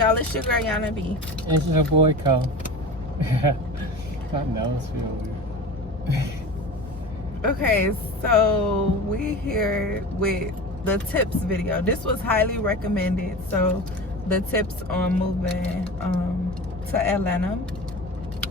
y'all? It's your girl Yanaaabee. It's your boy Co. My nose feel weird. Okay, so we here with the tips video. This was highly recommended. So the tips on moving to Atlanta.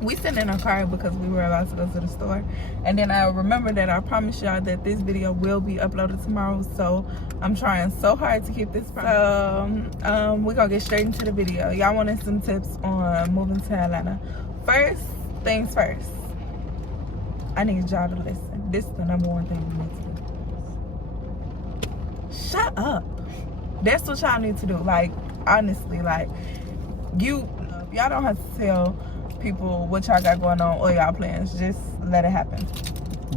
We sat in a car because we were about to go to the store, and then I remember that I promised y'all that this video will be uploaded tomorrow, so I'm trying so hard to keep this promise. So we're gonna get straight into the video. Y'all wanted some tips on moving to Atlanta. First things first, I need y'all to listen. This is the number one thing you need to do. Shut up. That's what y'all need to do. Like, honestly, like, y'all don't have to tell people what y'all got going on or y'all plans. Just let it happen.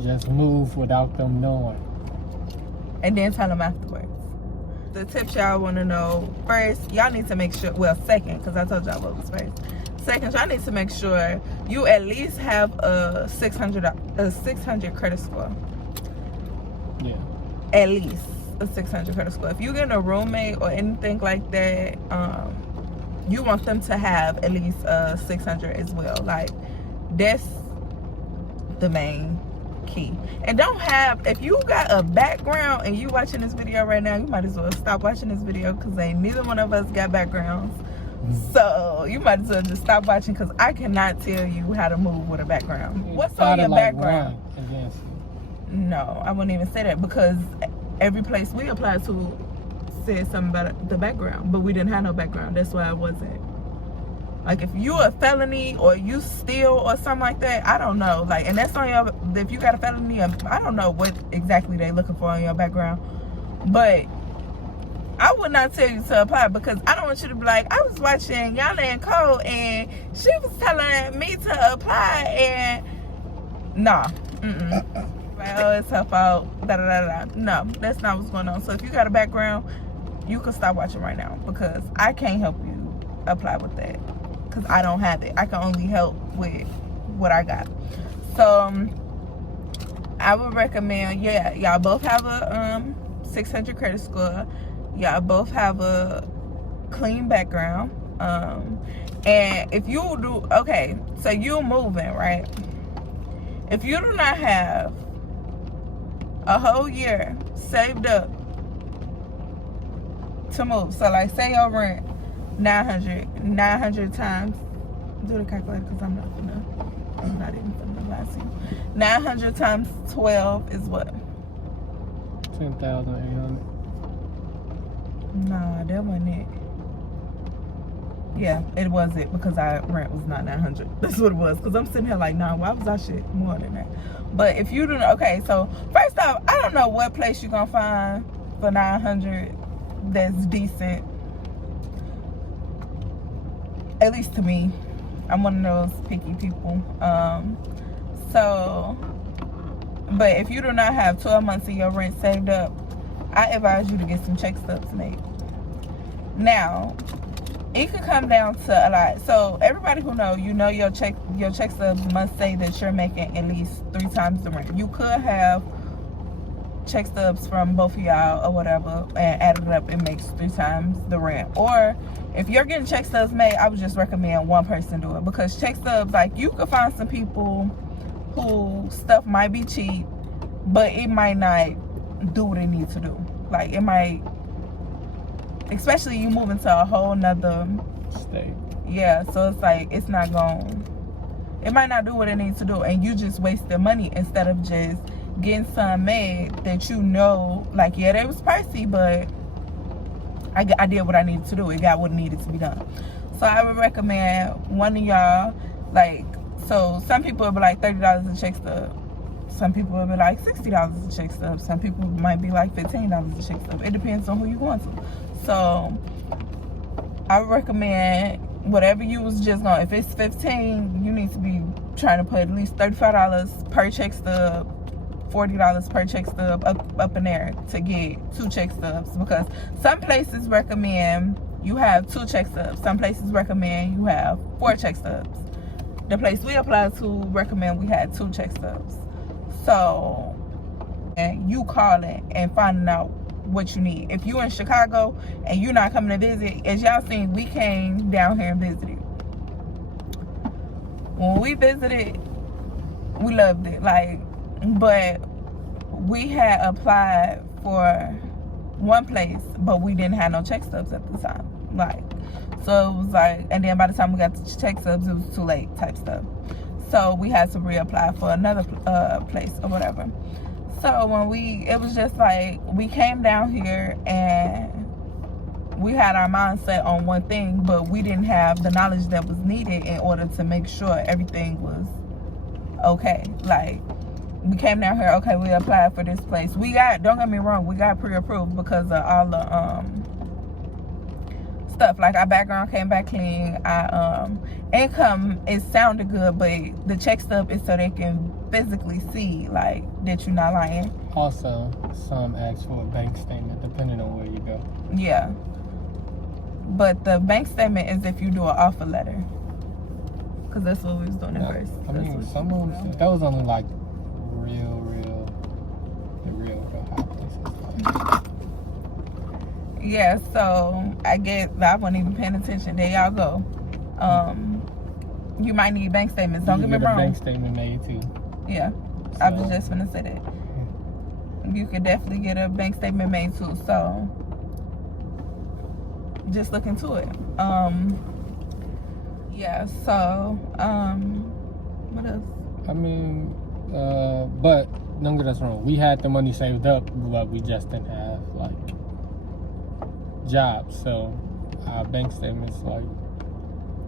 Just move without them knowing. And then tell them afterwards. The tips y'all want to know. First, y'all need to make sure, well, second, because I told y'all what was first. Second, y'all need to make sure you at least have a 600 credit score. Yeah. At least a 600 credit score. If you get a roommate or anything like that, you want them to have at least 600 as well. Like, that's the main key. And don't have, if you got a background and you watching this video right now, you might as well stop watching this video, because ain't neither one of us got backgrounds. So you might as well just stop watching, because I cannot tell you how to move with a background. What's on your background? No, I wouldn't even say that, because every place we applied to said something about the background, but we didn't have no background. That's why it wasn't. Like, if you a felony or you steal or something like that, I don't know. Like, and that's on your, if you got a felony, I don't know what exactly they looking for in your background. But I would not tell you to apply, because I don't want you to be like, I was watching Yana Co and she was telling me to apply, and nah. Like, oh, it's her fault. Da da da da. No, that's not what's going on. So if you got a background, you can stop watching right now, because I can't help you apply with that, because I don't have it. I can only help with what I got. So I would recommend, yeah, y'all both have a 600 credit score. Y'all both have a clean background. And if you do, okay, so you're moving, right? If you do not have a whole year saved up to move, so like, say your rent 900 times, do the calculator, because I'm not even gonna lie to you. 900 times 12 is what? 10,800. No, that wasn't it. Yeah, it was it, because our rent was not 900. That's what it was, because I'm sitting here like, nah, why was our shit more than that? But if you don't, okay, so first off, I don't know what place you're gonna find for 900 that's decent. At least to me. I'm one of those picky people. But if you do not have 12 months of your rent saved up, I advise you to get some check stubs made. Now, it could come down to a lot. So everybody who know, your check stubs must say that you're making at least 3 times the rent. You could have check stubs from both of y'all or whatever, and add it up, it makes 3 times the rent. Or if you're getting check stubs made, I would just recommend one person do it, because check stubs, like, you could find some people who stuff might be cheap, but it might not do what it needs to do. Like, it might, especially you moving to a whole nother state. Yeah, so it's like, it's not going, it might not do what it needs to do, and you just wasted money instead of just getting some made that you know, like, yeah, that was pricey, but I did what I needed to do. It got what needed to be done. So I would recommend one of y'all, like, so some people will be like $30 a check stub. Some people will be like $60 a check stub. Some people might be like $15 a check stub. It depends on who you're going to. So I would recommend whatever you was just going, if it's $15, you need to be trying to put at least $35 per check stub, $40 per check stub up in there to get 2 check stubs, because some places recommend you have 2 check stubs. Some places recommend you have 4 check stubs. The place we applied to recommend we had 2 check stubs. So, and you calling and finding out what you need. If you in Chicago and you're not coming to visit, as y'all seen, we came down here and visited. When we visited, we loved it. Like, but we had applied for one place, but we didn't have no check stubs at the time. Like, so it was like, and then by the time we got to check stubs, it was too late type stuff. So we had to reapply for another place or whatever. So when it was just like, we came down here and we had our mindset on one thing, but we didn't have the knowledge that was needed in order to make sure everything was okay. Like, we came down here, okay, we applied for this place. We got, don't get me wrong, we got pre-approved because of all the stuff. Like, our background came back clean. Our income, it sounded good, but the check stub is so they can physically see, like, that you're not lying. Also, some ask for a bank statement depending on where you go. Yeah. But the bank statement is if you do an offer letter. Because that's what we was doing at first. I mean, some of them, that was only like the real high places. Yeah, so I guess I wasn't even paying attention. There y'all go. You might need bank statements. Don't get me wrong. You get a bank statement made too. Yeah, so. I was just gonna say that. You could definitely get a bank statement made too. So just look into it. Yeah. So what else? I mean, but don't get us wrong. We had the money saved up, but we just didn't have like jobs. So our bank statements, like,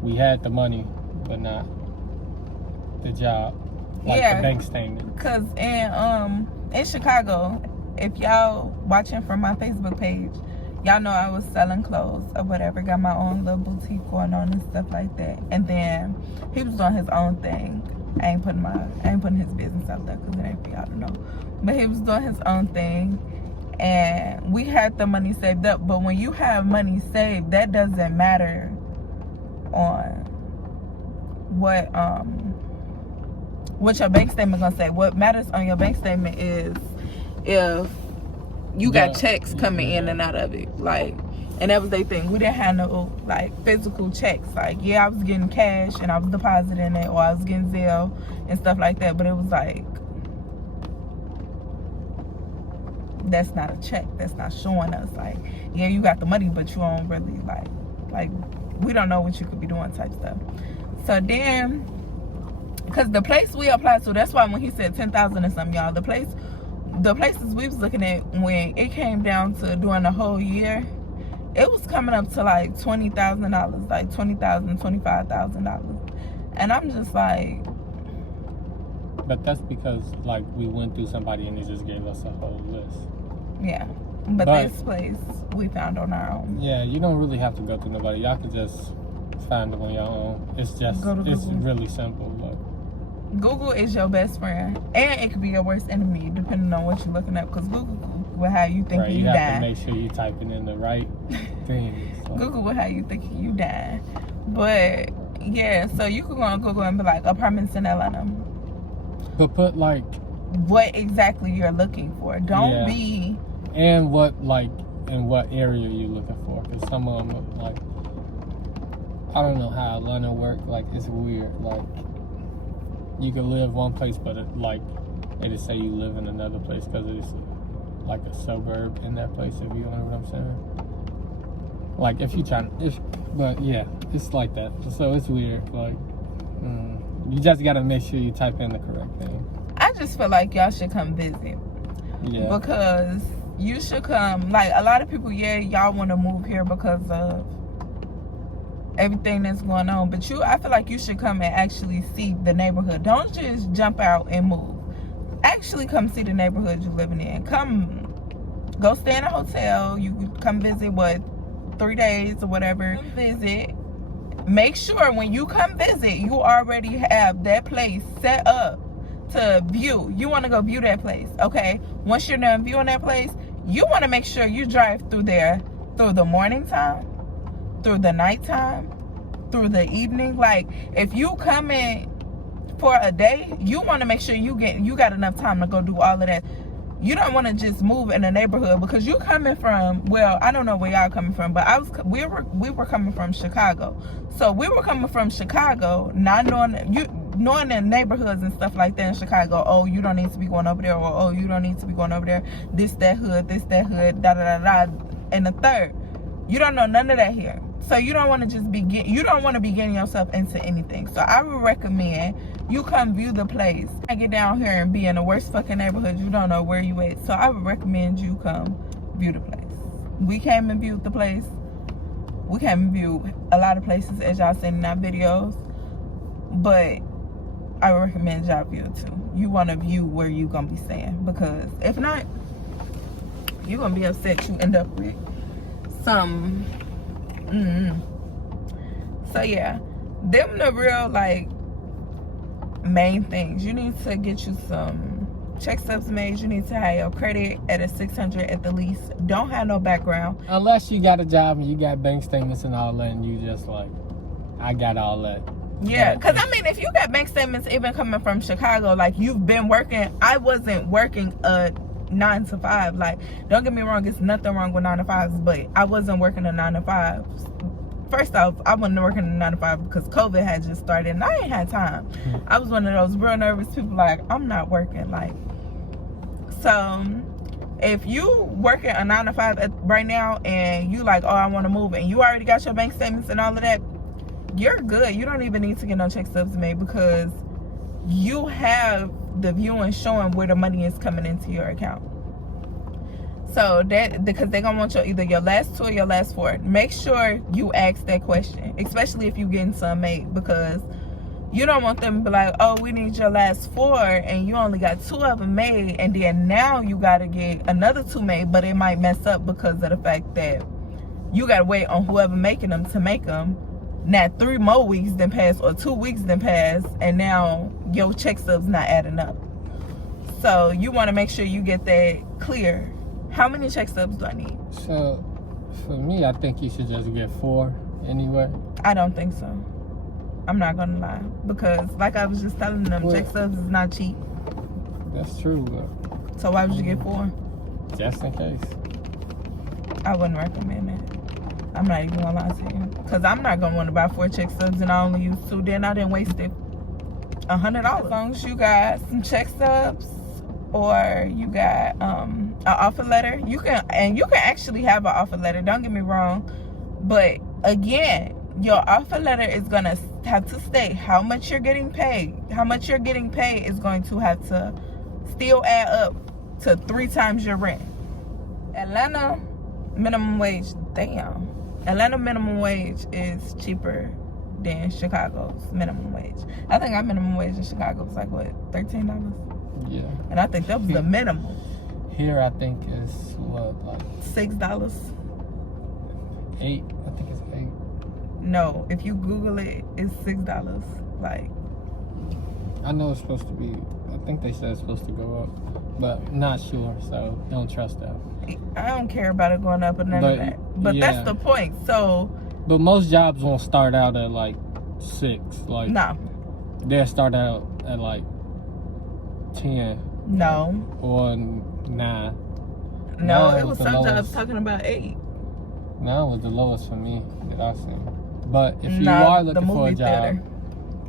we had the money, but not the job. Like, yeah, the bank statement. Cause in Chicago, if y'all watching from my Facebook page, y'all know I was selling clothes or whatever. Got my own little boutique going on and stuff like that. And then he was doing his own thing. I ain't putting his business out there because it ain't for y'all to know. But he was doing his own thing, and we had the money saved up. But when you have money saved, that doesn't matter on what your bank statement gonna say. What matters on your bank statement is if you got checks coming in and out of it. Like, and that was their thing. We didn't have no like physical checks. Like, yeah, I was getting cash and I was depositing it, or I was getting Zelle and stuff like that, but it was like, that's not a check. That's not showing us like, yeah, you got the money, but you don't really like we don't know what you could be doing type stuff. So then, because the place we applied to, that's why when he said 10,000 or something, y'all, the places we was looking at, when it came down to doing the whole year, it was coming up to like $20,000, like $20,000, $25,000. And I'm just like, but that's because like we went through somebody and they just gave us a whole list. Yeah, but this place we found on our own. Yeah, you don't really have to go through nobody. Y'all could just find them on your own. It's just, it's really simple. But Google is your best friend, and it could be your worst enemy depending on what you're looking at. Because Google will have you thinking you have dying. To make sure you're typing in the right things. So. Google will have you thinking you dying. But yeah, so you could go on Google and be like, apartments in Atlanta. But put like what exactly you're looking for. Don't be. And what, like, in what area you're looking for. Because some of them, like, I don't know how Atlanta works. Like, it's weird. Like, you can live one place, but it, like, they just say you live in another place because it's like a suburb in that place, if you know what I'm saying. Like, if you try, but yeah, it's like that. So it's weird. Like, you just got to make sure you type in the correct thing. I just feel like y'all should come visit. Yeah. Because you should come. Like, a lot of people, yeah, y'all want to move here because of everything that's going on. But I feel like you should come and actually see the neighborhood. Don't just jump out and move. Actually come see the neighborhood you're living in. Come, go stay in a hotel. You can come visit, 3 days or whatever. Come visit. Make sure when you come visit, you already have that place set up to view. You want to go view that place, okay? Once you're done viewing that place, you want to make sure you drive through there through the morning time, through the nighttime, through the evening. Like, if you come in for a day, you want to make sure you got enough time to go do all of that. you don't want to just move in a neighborhood because you coming from, well, I don't know where y'all coming from, but we were coming from Chicago. So we were coming from Chicago, not knowing the neighborhoods and stuff like that in Chicago. Oh, you don't need to be going over there, or oh, you don't need to be going over there. This, that hood, da da da da. And the third, you don't know none of that here. So you don't want to just you don't want to be getting yourself into anything. So I would recommend you come view the place. I get down here and be in the worst fucking neighborhood. You don't know where you at. So I would recommend you come view the place. We came and viewed the place. We came and viewed a lot of places, as y'all seen in our videos. But I would recommend y'all view it too. You want to view where you gonna be staying, because if not, you're gonna be upset. You end up with some. So yeah, them the real like main things. You need to get you some check stubs made. You need to have your credit at a 600 at the least. Don't have no background unless you got a job and you got bank statements and all that, and you just like, I got all that. Yeah, because I mean, if you got bank statements even coming from Chicago, like you've been working. I wasn't working a 9 to 5. Like, don't get me wrong, it's nothing wrong with 9 to 5s, but I wasn't working a 9 to 5. First off, I wasn't working a 9 to 5 because COVID had just started and I ain't had time. I was one of those real nervous people, like, I'm not working. Like, so if you working a 9 to 5 right now and you like, oh, I want to move, and you already got your bank statements and all of that, you're good. You don't even need to get no check stubs made because you have the viewing showing where the money is coming into your account. So that, because they're gonna want either your last 2 or your last 4. Make sure you ask that question, especially if you're getting some made, because you don't want them to be like, oh, we need your last 4 and you only got 2 of them made, and then now you gotta get another 2 made, but it might mess up because of the fact that you gotta wait on whoever making them to make them. Now 3 more weeks then pass, or 2 weeks then pass, and now your check stub's not adding up. So you want to make sure you get that clear. How many check stubs do I need? So for me, I think you should just get 4 anyway. I don't think so. I'm not gonna lie, because like I was just telling them, check stubs is not cheap. That's true, but so why would you get 4? Just in case. I wouldn't recommend it. I'm not even gonna lie to you, because I'm not gonna want to buy 4 check stubs and I only use 2. Then I didn't waste it $100. As long as you got some check stubs or you got an offer letter, you can actually have an offer letter. Don't get me wrong, but again, your offer letter is gonna have to state how much you're getting paid. How much you're getting paid is going to have to still add up to 3 times your rent. Atlanta minimum wage, damn. Atlanta minimum wage is cheaper than Chicago's minimum wage. I think our minimum wage in Chicago was like, what, $13? Yeah. And I think that was the minimum. Here, I think is what, like $6? 8. I think it's 8. No, if you Google it, it's $6. Like, I know it's supposed to be. I think they said it's supposed to go up, but not sure. So don't trust that. I don't care about it going up or none of that. But yeah, that's the point. So. But most jobs won't start out at like 6. Like, no. They'll start out at like 10. No. Or 9. No, it was some jobs talking about 8. 9 was the lowest for me that I've seen. But if you are looking for a job,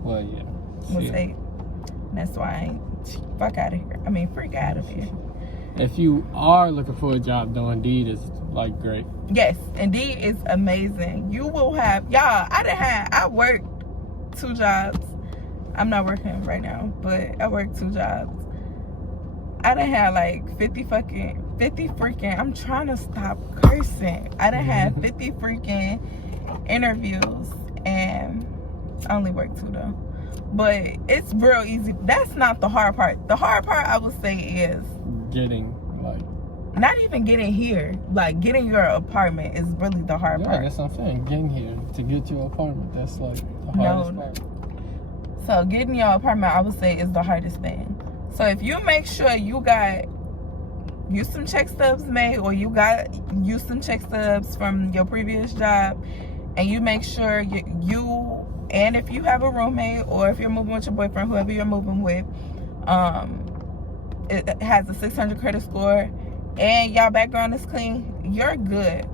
well, yeah, was 8. That's why I ain't fuck out of here. I mean, freak out of here. If you are looking for a job, though, Indeed is like great. Yes, Indeed is amazing. You will have, y'all, I worked 2 jobs. I'm not working right now, but I worked 2 jobs. I done had like 50 freaking, I'm trying to stop cursing. I done had 50 freaking interviews, and I only worked 2 though. But it's real easy. That's not the hard part. The hard part, I would say, is getting, like, not even getting here. Like, getting your apartment is really the hard part. Yeah, that's what I'm saying. Getting here to get your apartment, that's like the hardest part. So getting your apartment, I would say, is the hardest thing. So if you make sure you got some check stubs made, or you got some check stubs from your previous job, and you make sure and if you have a roommate, or if you're moving with your boyfriend, whoever you're moving with, it has a 600 credit score, and y'all background is clean, you're good.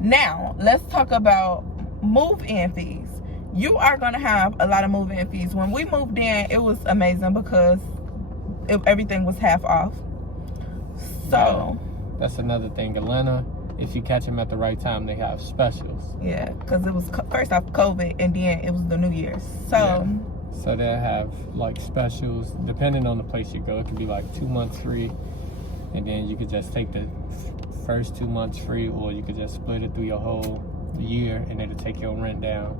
Now, let's talk about move-in fees. You are going to have a lot of move-in fees. When we moved in, it was amazing because everything was half off. So that's another thing. Atlanta, if you catch them at the right time, they have specials. Yeah, because it was first off COVID, and then it was the New Year's. So so they have like specials depending on the place you go. It could be like 2 months free, and then you could just take the first 2 months free, or you could just split it through your whole year and it'll take your rent down.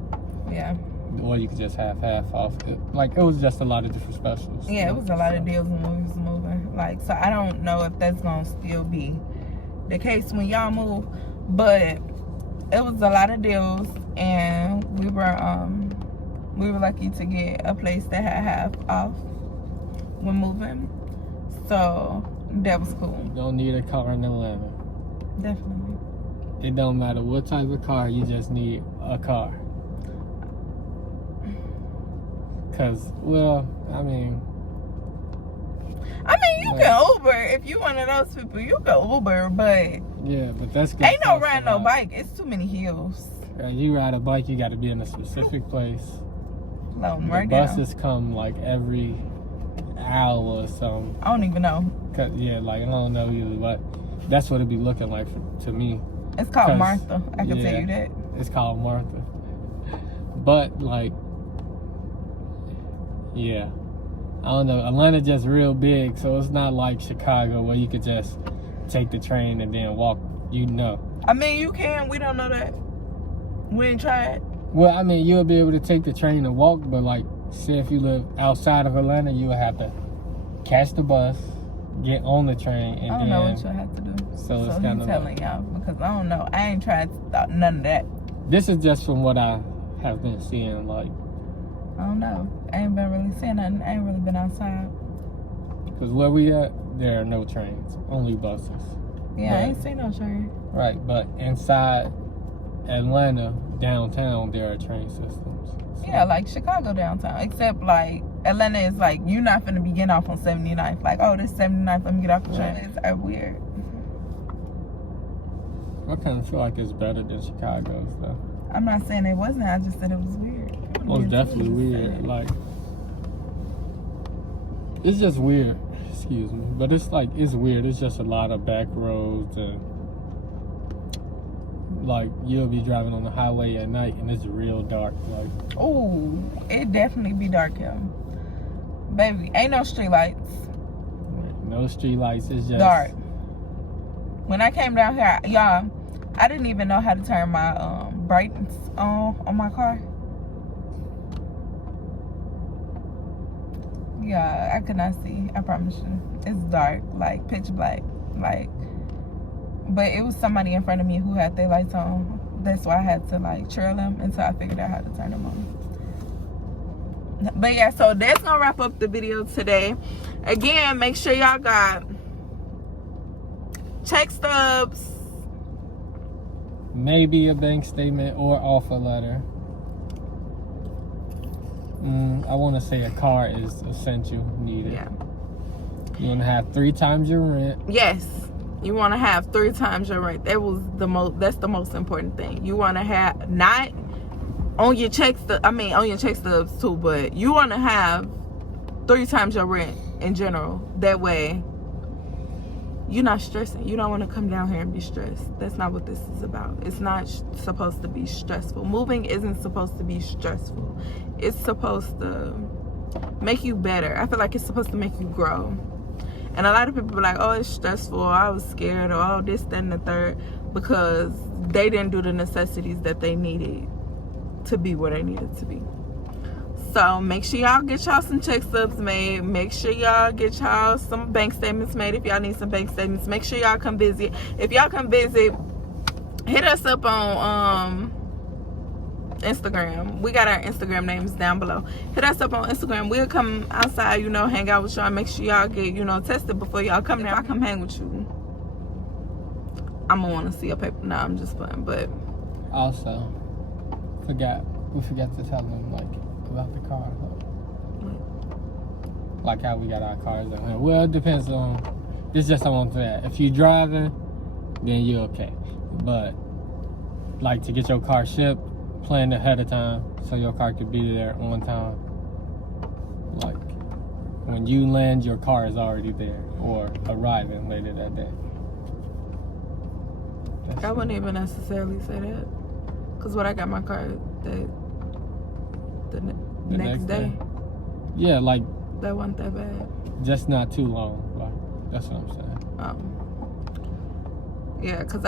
Yeah. Or you could just have half off. It was just a lot of different specials. Yeah, it was a lot of deals when we was moving. Like, so I don't know if that's gonna still be the case when y'all move, but it was a lot of deals, and we were lucky to get a place that had half off when moving. So that was cool. You don't need a car in Atlanta. Definitely. It don't matter what type of car, you just need a car. Cause, well, I mean, you can Uber if you one of those people. You can Uber, but yeah, but that's good. Ain't no riding no bike. It's too many hills. You ride a bike, you got to be in a specific place. The buses come like every hour or something. I don't even know. I don't know either, but that's what it'd be looking like to me. It's called Martha. I can tell you that. It's called Martha. But yeah, I don't know. Atlanta just real big, so it's not like Chicago where you could just take the train and then walk. You can. We don't know that. We ain't tried. Well, you'll be able to take the train and walk, but say if you live outside of Atlanta, you would have to catch the bus, get on the train, and I don't know what you'll have to do. So it's kind of telling y'all, because I don't know. I ain't tried none of that. This is just from what I have been seeing. I don't know. I ain't been really seeing nothing. I ain't really been outside. Because where we at, there are no trains, only buses. Yeah, I ain't seen no train. Right, but inside Atlanta, downtown, there are train systems. So. Yeah, like Chicago downtown. Except Atlanta is you're not finna be getting off on 79th. This 79th, let me get off the train. It's weird. I kind of feel like it's better than Chicago's though. I'm not saying it wasn't. I just said it was weird. Well, it's definitely weird. It's just weird. Excuse me, but it's weird. It's just a lot of back roads, and you'll be driving on the highway at night and it's real dark. Oh, it definitely be dark here, baby. Ain't no street lights. No street lights. It's just dark. When I came down here, y'all, I didn't even know how to turn my brightness on my car. Yeah, I could not see. I promise you. It's dark, pitch black. But it was somebody in front of me who had their lights on. That's why I had to trail them until I figured out how to turn them on. But yeah, so that's gonna wrap up the video today. Again, make sure y'all got check stubs, maybe a bank statement or offer letter. I want to say a car is essential, needed. Yeah. You want to have 3 times your rent. Yes, you want to have 3 times your rent. That's the most important thing. You want to have not on your check on your check stubs too, but you want to have 3 times your rent in general. That way, you're not stressing. You don't want to come down here and be stressed. That's not what this is about. It's not supposed to be stressful. Moving isn't supposed to be stressful. It's supposed to make you better. I feel like it's supposed to make you grow. And a lot of people are like, oh, it's stressful, or I was scared, or oh, this, that, and the third, because they didn't do the necessities that they needed to be where they needed to be. So make sure y'all get y'all some check stubs made. Make sure y'all get y'all some bank statements made if y'all need some bank statements. Make sure y'all come visit. If y'all come visit, hit us up on Instagram. We got our Instagram names down below. Hit us up on Instagram. We'll come outside, hang out with y'all. Make sure y'all get, tested before y'all come there. If I come hang with you, I'm gonna want to see a paper. No, I'm just playing. But also, we forgot to tell them about the car. like how we got our cars on here. Well, it depends on. This is just on that. If you're driving, then you're okay. But like to get your car shipped, plan ahead of time so your car could be there on time. Like when you land, your car is already there or arriving later that day. I wouldn't even necessarily say that, cause what I got my car the next day. Yeah, like that wasn't that bad. Just not too long. Like that's what I'm saying. Yeah, cause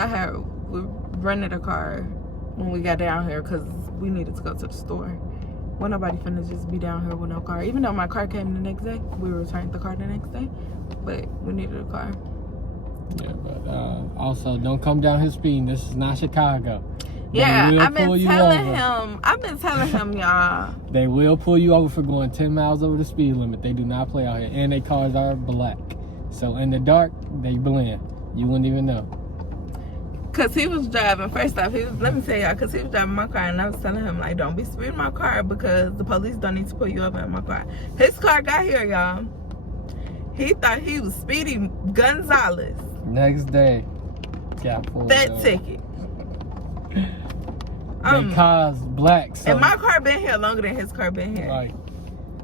we rented a car when we got down here, cause we needed to go to the store. Well, nobody finna just be down here with no car. Even though my car came the next day, we returned the car the next day, but we needed a car. Yeah, but also don't come down here speeding. This is not Chicago. Yeah, I've been telling him, y'all. They will pull you over for going 10 miles over the speed limit. They do not play out here, and their cars are black. So in the dark, they blend. You wouldn't even know. Cause he was driving. First off, let me tell y'all, cause he was driving my car, and I was telling him like, don't be speeding my car because the police don't need to pull you over in my car. His car got here, y'all. He thought he was speeding Gonzalez. Next day, got pulled that ticket. The car's black, so and my car been here longer than his car been here. Like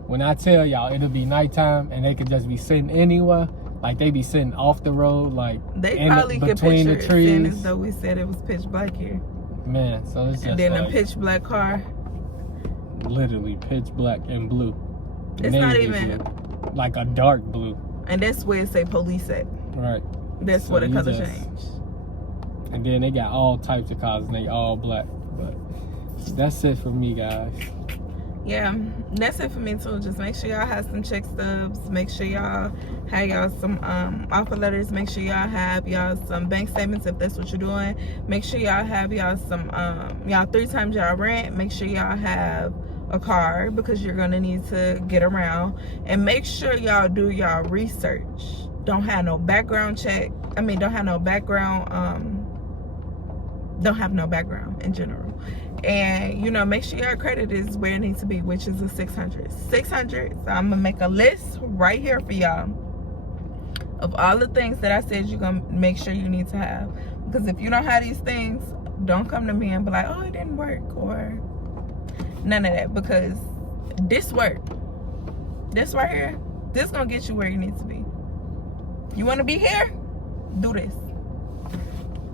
when I tell y'all, it'll be nighttime, and they could just be sitting anywhere. Like they be sitting off the road, like they probably could between picture the trees. It, as though we said it was pitch black here. Man, so it's just and then like, a pitch black car. Literally pitch black and blue. It's Navy not even blue. Like a dark blue. And that's where it say police at. Right. That's so where the color changed. And then they got all types of cars, and they all black. But that's it for me, guys. Yeah, that's it for me too. Just make sure y'all have some check stubs. Make sure y'all have y'all some offer letters. Make sure y'all have y'all some bank statements if that's what you're doing. Make sure y'all have y'all some y'all 3 times y'all rent. Make sure y'all have a car because you're gonna need to get around. And make sure y'all do y'all research. Don't have no background check. I mean, don't have no background in general. And you know, make sure your credit is where it needs to be, which is a 600. So I'm gonna make a list right here for y'all of all the things that I said you're gonna make sure you need to have. Because if you don't have these things, don't come to me and be like, oh, it didn't work, or none of that. Because this worked. This right here, this gonna get you where you need to be. You wanna be here? Do this.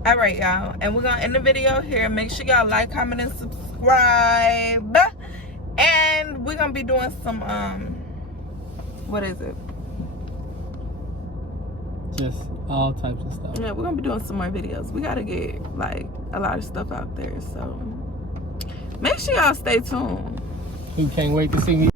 All right, y'all, and we're gonna end the video here. Make sure y'all like, comment, and subscribe. And we're gonna be doing some what is it? Just all types of stuff. Yeah, we're gonna be doing some more videos. We gotta get like a lot of stuff out there, so make sure y'all stay tuned. Who can't wait to see me?